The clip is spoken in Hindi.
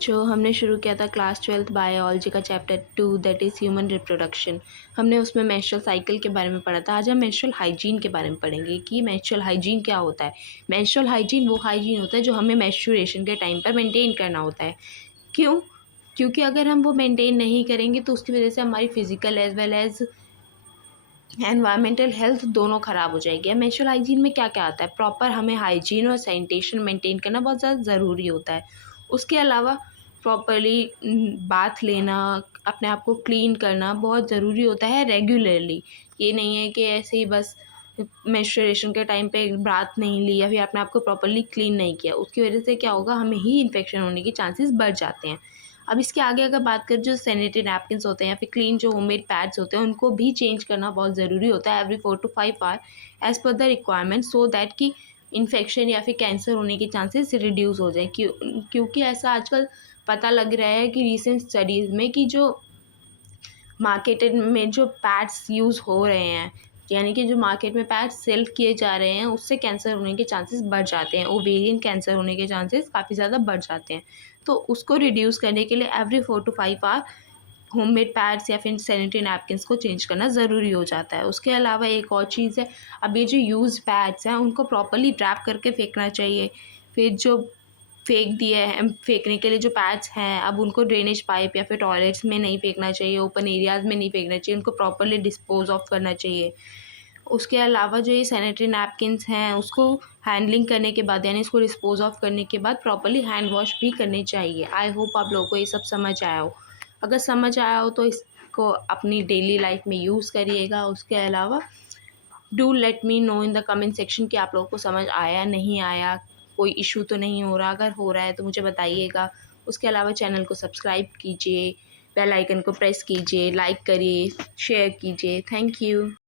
बच्चों, हमने शुरू किया था क्लास 12th बायोलॉजी का chapter 2 that is human reproduction. हमने उसमें मेंस्ट्रुअल साइकिल के बारे में पढ़ा था। आज हम मेंस्ट्रुअल हाइजीन के बारे में पढ़ेंगे कि मेंस्ट्रुअल हाइजीन क्या होता है। मेंस्ट्रुअल हाइजीन वो हाइजीन होता है जो हमें मेंस्ट्रुएशन के टाइम पर मेंटेन करना होता है। क्यों? क्योंकि अगर हम वो मेंटेन नहीं करेंगे तो उसकी वजह से हमारी physical as well as environmental health दोनों ख़राब हो जाएगी। मेंस्ट्रुअल हाइजीन में क्या क्या आता है? प्रॉपर हमें हाइजीन और सैनिटेशन मेंटेन करना बहुत ज़्यादा ज़रूरी होता है। उसके अलावा प्रॉपरली बाथ लेना, अपने आप को क्लीन करना बहुत ज़रूरी होता है रेगुलरली। ये नहीं है कि ऐसे ही बस मेंस्ट्रुएशन के टाइम पे बाथ नहीं ली या फिर अपने आप को प्रॉपरली क्लीन नहीं किया, उसकी वजह से क्या होगा, हमें ही इन्फेक्शन होने के चांसेस बढ़ जाते हैं। अब इसके आगे अगर बात करें, जो सैनिटरी नैपकिन्स होते हैं या फिर क्लीन जो होममेड पैड्स होते हैं, उनको भी चेंज करना बहुत ज़रूरी होता है every 4 to 5 hour as per the requirement, so that कि इन्फेक्शन या फिर कैंसर होने के चांसेस रिड्यूस हो जाए। क्योंकि ऐसा आजकल पता लग रहा है कि रिसेंट स्टडीज़ में कि जो मार्केटेड में जो पैड्स यूज़ हो रहे हैं, यानी कि जो मार्केट में पैड्स सेल किए जा रहे हैं, उससे कैंसर होने के चांसेस बढ़ जाते हैं। ओवेरियन कैंसर होने के चांसेस काफ़ी ज़्यादा बढ़ जाते हैं। तो उसको रिड्यूस करने के लिए every 4 to 5 hour homemade pads या फिर सैनिटरी नैपकिन्स को चेंज करना ज़रूरी हो जाता है। उसके अलावा एक और चीज़ है, अब ये जो यूज़ पैड्स हैं उनको प्रॉपर्ली रैप करके फेंकना चाहिए। फिर जो फेंक दिए हैं, फेंकने के लिए जो पैड्स हैं, अब उनको ड्रेनेज पाइप या फिर टॉयलेट्स में नहीं फेंकना चाहिए, ओपन एरियाज़ में नहीं फेंकना चाहिए, उनको प्रॉपर्ली डिस्पोज ऑफ करना चाहिए। उसके अलावा जो ये सैनिटरी नैपकिन्स हैं, उसको हैंडलिंग करने के बाद यानी इसको डिस्पोज ऑफ करने के बाद प्रॉपर्ली हैंड वॉश भी करने चाहिए। आई होप आप लोगों को ये सब समझ आया हो। अगर समझ आया हो तो इसको अपनी डेली लाइफ में यूज़ करिएगा। उसके अलावा do let me know in the comment section कि आप लोगों को समझ आया नहीं आया, कोई इशू तो नहीं हो रहा। अगर हो रहा है तो मुझे बताइएगा। उसके अलावा चैनल को सब्सक्राइब कीजिए, बेल आइकन को प्रेस कीजिए, लाइक करिए, शेयर कीजिए। Thank you.